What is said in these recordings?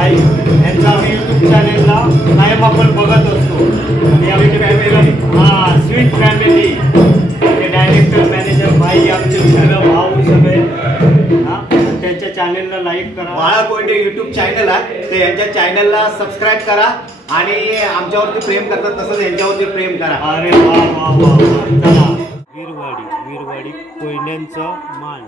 भाई यांचा आम्ही यूट्यूब चॅनेलला कायम आपण बघत असतो. हां, स्वीट फॅमिली ते डायरेक्टर मॅनेजर भाई आमचे सगळं भाऊ सगळे. हां, त्यांच्या चॅनेलला लाईक करा. बाळा कोयटे यूट्यूब चॅनल आहे, ते यांच्या चॅनलला सबस्क्राईब करा आणि आमच्यावरती प्रेम करतात तसंच यांच्यावरती प्रेम करा. अरे वा वा वा. चला, वीरवाडी कोयण्यांचा मान.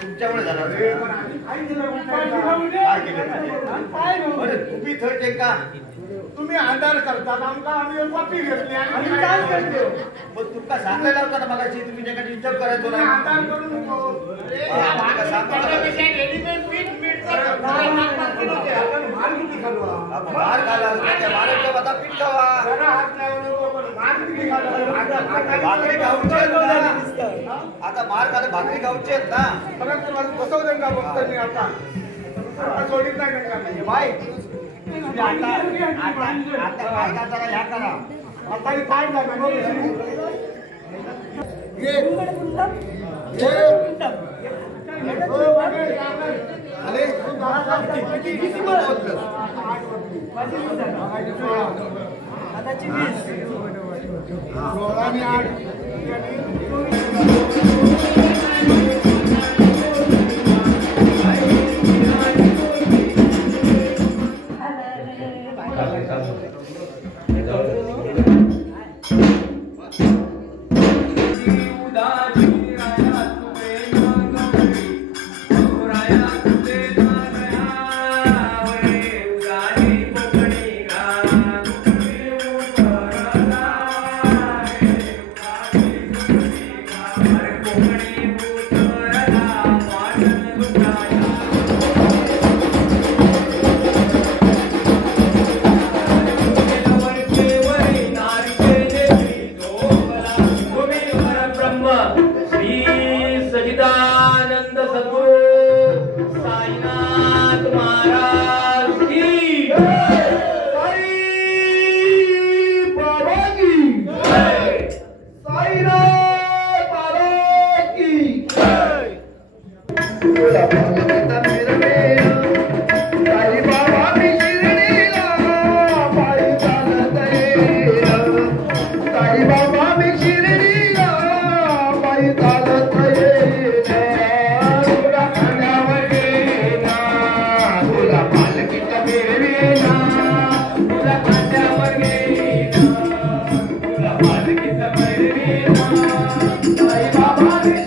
तुमच्यामुळे झाला तुम्ही थर्ड का तुम्ही आधार करतात आमका आम्ही कॉपी घेतली आणि काय करतो पण तुमका सांगायला होता ना मगाशी तुम्ही त्याकडे डिस्टर्ब करायचो ना. आधार करू नको रेडीमेड पीठ मार किती खाल्ला मार खाला त्या माराच्या बता पीठ खावा हात नाही मार किती खाल्ला भाकरी खाऊचे आता मार खाले भाकरी खाऊचे आहेत ना. परत बसव दे का बघतो मी आता सोडित नाही का बाय आता जरा ह्या करा आता काय झालं Bye.